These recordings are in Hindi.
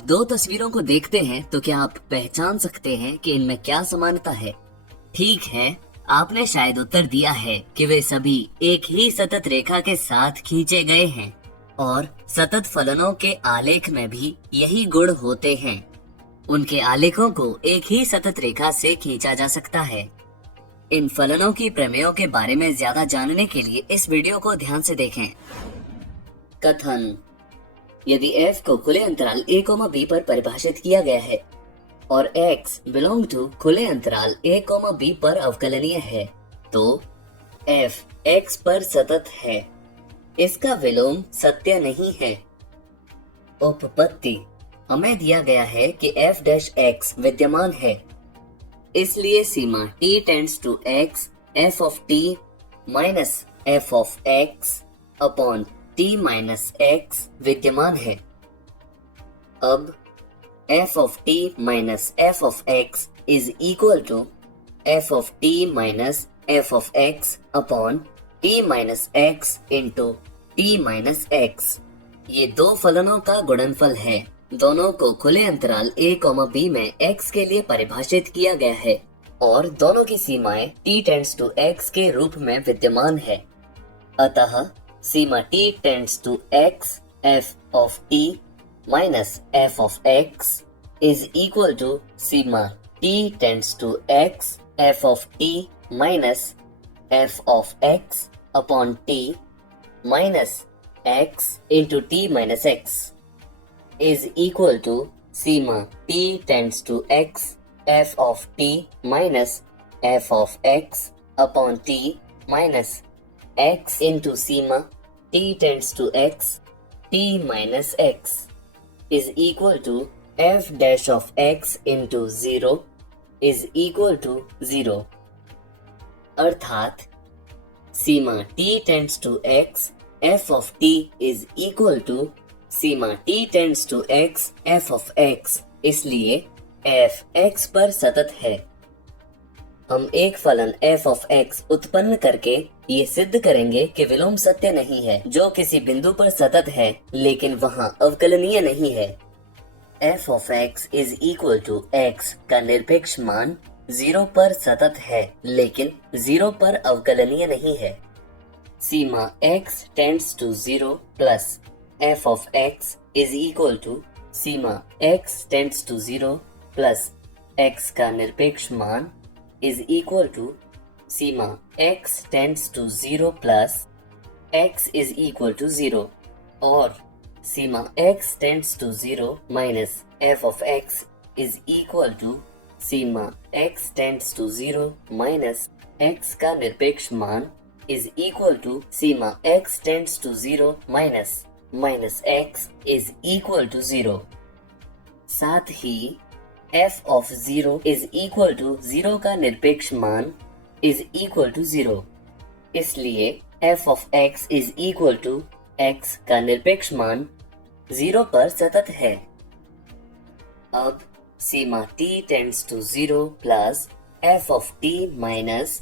आप दो तस्वीरों को देखते हैं तो क्या आप पहचान सकते हैं कि इनमें क्या समानता है? ठीक है, आपने शायद उत्तर दिया है कि वे सभी एक ही सतत रेखा के साथ खींचे गए हैं और सतत फलनों के आलेख में भी यही गुण होते हैं। उनके आलेखों को एक ही सतत रेखा से खींचा जा सकता है। इन फलनों की प्रमेयों के बारे में ज्यादा जानने के लिए इस वीडियो को ध्यान से देखें। कथन: यदि f को खुले अंतराल a, b पर परिभाषित किया गया है और x बिलोंग टू खुले अंतराल a, b पर अवकलनीय है तो f x पर सतत है। इसका विलोम सत्य नहीं है। उपपत्ति: हमें दिया गया है कि f डैश x विद्यमान है, इसलिए सीमा t tends to x f of t minus f of x upon t minus x विद्यमान है। अब f of t minus f of x is equal to f of t minus f of x upon t minus x into t minus x। ये दो फलनों का गुणनफल है। दोनों को खुले अंतराल a, b में x के लिए परिभाषित किया गया है और दोनों की सीमाएं t टेंड्स टू x के रूप में विद्यमान है। अतः सीमा t tends to x f of t minus f of x is equal to सीमा t tends to x f of t minus f of x upon t minus x into t minus x is equal to सीमा t tends to x f of t minus f of x upon t minus x into Seema t tends to x t minus x is equal to f dash of x into 0 is equal to 0। अर्थात सीमा t tends to x f of t is equal to सीमा t tends to x f of x, इसलिए f x पर सतत है। हम एक फलन f of x उत्पन्न करके ये सिद्ध करेंगे कि विलोम सत्य नहीं है, जो किसी बिंदु पर सतत है लेकिन वहाँ अवकलनीय नहीं है। f of x is equal to x का निरपेक्ष मान 0 पर सतत है लेकिन 0 पर अवकलनीय नहीं है। सीमा x tends to 0 plus f of x is equal to Seema x tends to 0 plus x का निरपेक्ष मान is equal to Seema x tends to 0 plus x is equal to 0 और सीमा x tends to 0 minus f of x is equal to Seema x tends to 0 minus x का निरपेक्ष मान is equal to Seema x tends to 0 minus x is equal to 0। साथ ही f of 0 is equal to 0 का निरपेक्ष मान is equal to 0, इसलिए f of x is equal to x का निरपेक्ष मान 0 पर सतत है। अब सीमा t tends to 0 plus f of t minus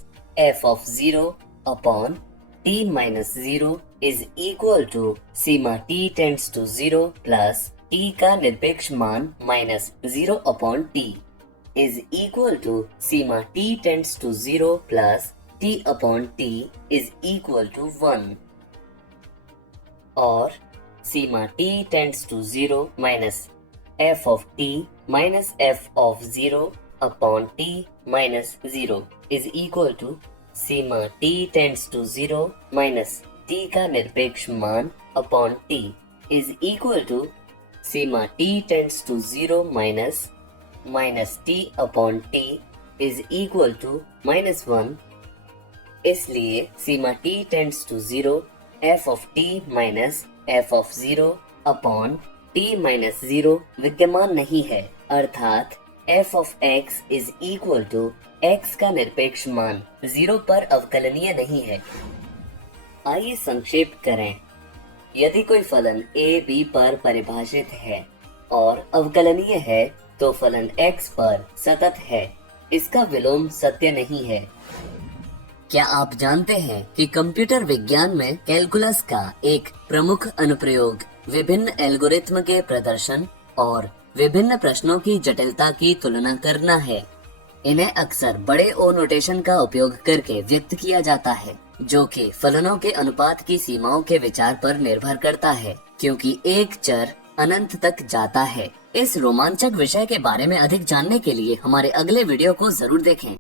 f of 0 upon t minus 0 is equal to सीमा t tends to 0 plus t का निरपेक्ष मान minus 0 upon t is equal to सीमा t tends to 0 plus t upon t is equal to 1 और सीमा t tends to 0 minus f of t minus f of 0 upon t minus 0 is equal to सीमा t tends to 0 minus t का निरपेक्ष मान upon t is equal to सीमा t tends to 0 minus t upon t is equal to -1, इसलिए सीमा t tends to 0 f of t minus f of 0 upon t minus 0 विद्यमान नहीं है। अर्थात f of x is equal to x का निरपेक्ष मान 0 पर अवकलनीय नहीं है। आइए संक्षेप करें। यदि कोई फलन a b पर परिभाषित है और अवकलनीय है तो फलन x पर सतत है। इसका विलोम सत्य नहीं है। क्या आप जानते हैं कि कंप्यूटर विज्ञान में कैलकुलस का एक प्रमुख अनुप्रयोग विभिन्न एल्गोरिथ्म के प्रदर्शन और विभिन्न प्रश्नों की जटिलता की तुलना करना है। इन्हें अक्सर बड़े ओ नोटेशन का उपयोग करके व्यक्त किया जाता है, जो कि फलनों के अनुपात की सीमाओं के विचार पर निर्भर करता है, क्योंकि एक चर अनंत तक जाता है। इस रोमांचक विषय के बारे में अधिक जानने के लिए हमारे अगले वीडियो को जरूर देखें।